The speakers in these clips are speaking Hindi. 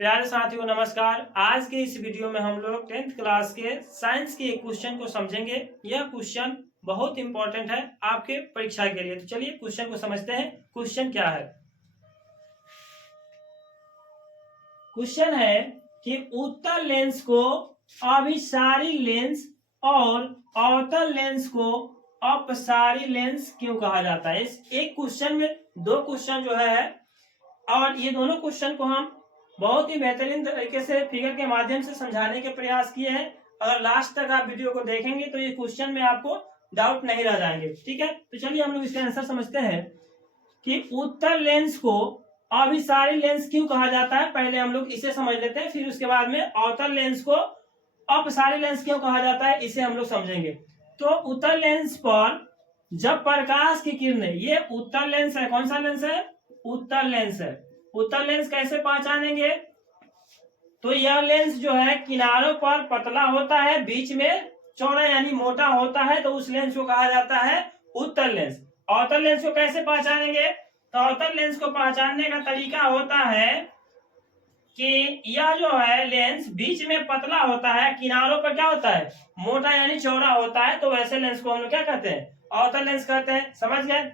प्यारे साथियों नमस्कार। आज के इस वीडियो में हम लोग 10th क्लास के साइंस के एक क्वेश्चन को समझेंगे। यह क्वेश्चन बहुत इंपॉर्टेंट है आपके परीक्षा के लिए। तो चलिए क्वेश्चन को समझते हैं। क्वेश्चन क्या है? क्वेश्चन है कि उत्तल लेंस को अभिसारी लेंस और अवतल लेंस को अपसारी लेंस क्यों कहा जाता है। इस एक क्वेश्चन में दो क्वेश्चन जो है और ये दोनों क्वेश्चन को हम बहुत ही बेहतरीन तरीके से फिगर के माध्यम से समझाने के प्रयास किए हैं। अगर लास्ट तक आप वीडियो को देखेंगे तो ये क्वेश्चन में आपको डाउट नहीं रह जाएंगे। ठीक है, तो चलिए हम लोग इसका आंसर समझते हैं कि उत्तल लेंस को अभिसारी लेंस क्यों कहा जाता है। पहले हम लोग इसे समझ लेते हैं, फिर उसके बाद में अवतल लेंस को अपसारी लेंस क्यों कहा जाता है इसे हम लोग समझेंगे। तो उत्तल लेंस पर जब प्रकाश की किरणें, ये उत्तल लेंस है। कौन सा लेंस है? उत्तल लेंस है। उत्तल लेंस कैसे पहचानेंगे? तो यह लेंस जो है किनारों पर पतला होता है, बीच में चौड़ा यानी मोटा होता है, तो उस लेंस को कहा जाता है उत्तल लेंस। अवतल लेंस को कैसे पहचानेंगे? तो अवतल लेंस को पहचानने का तरीका होता है कि यह जो है लेंस बीच में पतला होता है, किनारों पर क्या होता है? मोटा यानी चौड़ा होता है, तो वैसे लेंस को हम लोग क्या कहते हैं? अवतल लेंस कहते हैं। समझ गए?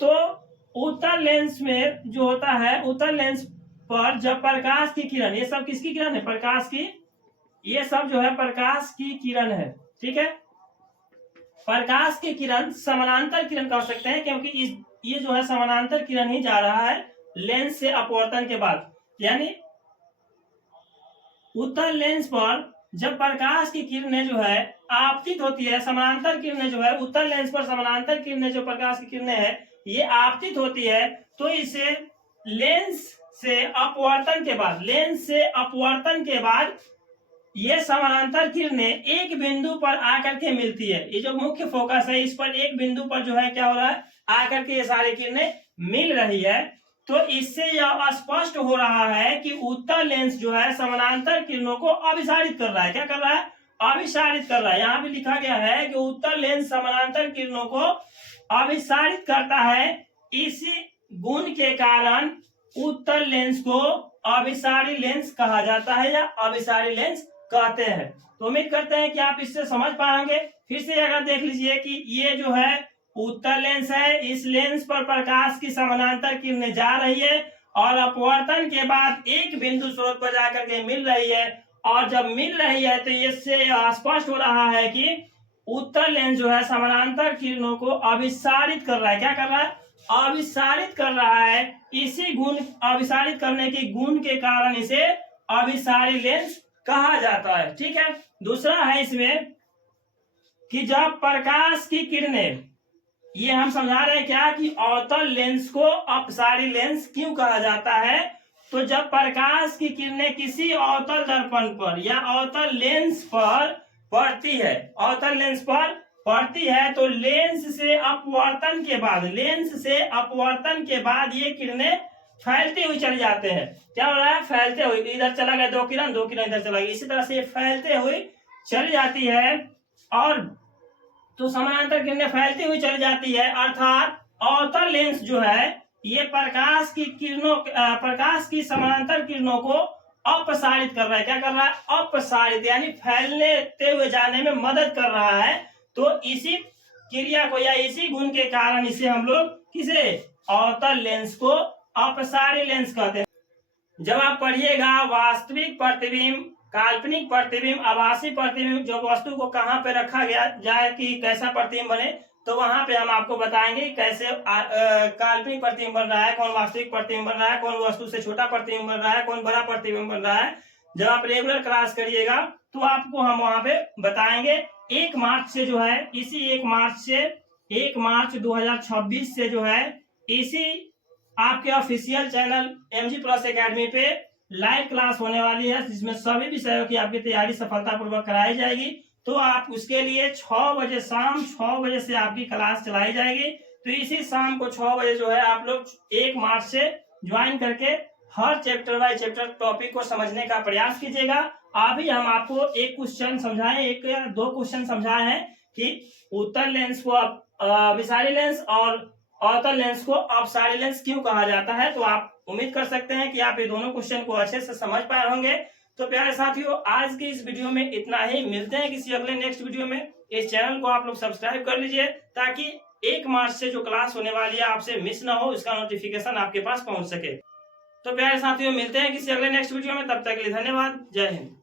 तो उत्तल लेंस में जो होता है, उत्तल लेंस पर जब प्रकाश की किरण, ये सब किसकी किरण है? प्रकाश की। ये सब जो है प्रकाश की किरण है। ठीक है, प्रकाश की किरण समानांतर किरण कह सकते हैं, क्योंकि ये जो है समानांतर किरण ही जा रहा है लेंस से अपवर्तन के बाद। यानी उत्तल लेंस पर जब प्रकाश की किरणें जो है आपतित होती है, समानांतर किरणें जो है उत्तल लेंस पर समानांतर किरणें, जो प्रकाश की किरणें है ये आपतित होती है, तो इसे लेंस से अपवर्तन के बाद, लेंस से अपवर्तन के बाद ये समानांतर किरणें एक बिंदु पर आकर के मिलती है। ये जो मुख्य फोकस है इस पर, एक बिंदु पर जो है क्या हो रहा है, आकर के ये सारी किरणें मिल रही है। तो इससे यह स्पष्ट हो रहा है कि उत्तल लेंस जो है समानांतर किरणों को अभिसारित कर रहा है। क्या कर रहा है? अभिसारित कर रहा है। यहाँ भी लिखा गया है कि उत्तल लेंस समानांतर किरणों को अभिसारित करता है। इसी गुण के कारण उत्तल लेंस को अभिसारी लेंस कहा जाता है या अभिसारी लेंस कहते हैं। तो उम्मीद करते हैं कि आप इससे समझ पाएंगे। फिर से अगर देख लीजिए कि ये जो है उत्तल लेंस है, इस लेंस पर प्रकाश की समानांतर किरणें जा रही है और अपवर्तन के बाद एक बिंदु स्रोत पर जाकर के मिल रही है, और जब मिल रही है तो इससे स्पष्ट हो रहा है कि उत्तल लेंस जो है समानांतर किरणों को अभिसारित कर रहा है। क्या कर रहा है? अभिसारित कर रहा है। इसी गुण, अभिसारित करने के गुण के कारण इसे अभिसारी लेंस कहा जाता है। ठीक है, दूसरा है इसमें कि जब प्रकाश की किरणें, ये हम समझा रहे हैं क्या कि अवतल लेंस को अपसारी लेंस क्यों कहा जाता है। तो जब प्रकाश की किरणें किसी अवतल दर्पण पर या अवतल लेंस पर पड़ती है, अवतल लेंस पर पड़ती है, तो लेंस से अपवर्तन के बाद, लेंस से अपवर्तन के बाद ये किरणें फैलते हुए चले जाते हैं। क्या हो रहा है? फैलते हुए। इधर चला गया दो किरण, दो किरण इधर चला गया, इसी तरह से ये फैलते हुए चली जाती है। और तो समानांतर किरणें फैलती हुई चली जाती है, अर्थात अवतल लेंस जो है ये प्रकाश की किरणों, प्रकाश की समानांतर किरणों को अपसारित कर रहा है। क्या कर रहा है? अपसारित यानी फैलते हुए जाने में मदद कर रहा है। तो इसी क्रिया को या इसी गुण के कारण इसे हम लोग किसे, अवतल लेंस को अपसारी लेंस कहते हैं। जब आप पढ़िएगा वास्तविक प्रतिबिंब, काल्पनिक प्रतिबिंब, आभासी प्रतिबिंब, जो वस्तु को कहाँ पे रखा गया जाए कि कैसा प्रतिबिंब बने, तो वहां पे हम आपको बताएंगे कैसे काल्पनिक प्रतिबिंब बन रहा है, कौन वास्तविक प्रतिबिंब बन रहा है, कौन वस्तु से छोटा प्रतिबिंब बन रहा है, कौन बड़ा प्रतिबिंब बन रहा है। जब आप रेगुलर क्लास करिएगा तो आपको हम वहां पे बताएंगे। 1 मार्च से जो है, इसी 1 मार्च से, 1 मार्च 2026 से जो है इसी आपके official channel MG plus academy पे लाइव क्लास होने वाली है, जिसमें सभी विषयों की आपकी तैयारी सफलतापूर्वक कराई जाएगी। तो आप उसके लिए 6 बजे, शाम 6 बजे से आपकी क्लास चलाई जाएगी। तो इसी शाम को 6 बजे जो है आप लोग 1 मार्च से ज्वाइन करके हर चैप्टर बाय चैप्टर टॉपिक को समझने का प्रयास कीजिएगा। अभी हम आपको एक क्वेश्चन समझाएं, एक या दो क्वेश्चन समझाए हैं कि उत्तल लेंस को अभिसारी लेंस और अवतल लेंस को अपसारी लेंस क्यों कहा जाता है। तो आप उम्मीद कर सकते हैं कि आप ये दोनों क्वेश्चन को अच्छे से समझ पाए होंगे। तो प्यारे साथियों, आज की इस वीडियो में इतना ही। मिलते हैं किसी अगले नेक्स्ट वीडियो में। इस चैनल को आप लोग सब्सक्राइब कर लीजिए ताकि 1 मार्च से जो क्लास होने वाली है आपसे मिस ना हो, इसका नोटिफिकेशन आपके पास पहुंच सके। तो प्यारे साथियों, मिलते हैं किसी अगले नेक्स्ट वीडियो में। तब तक के लिए धन्यवाद। जय हिंद।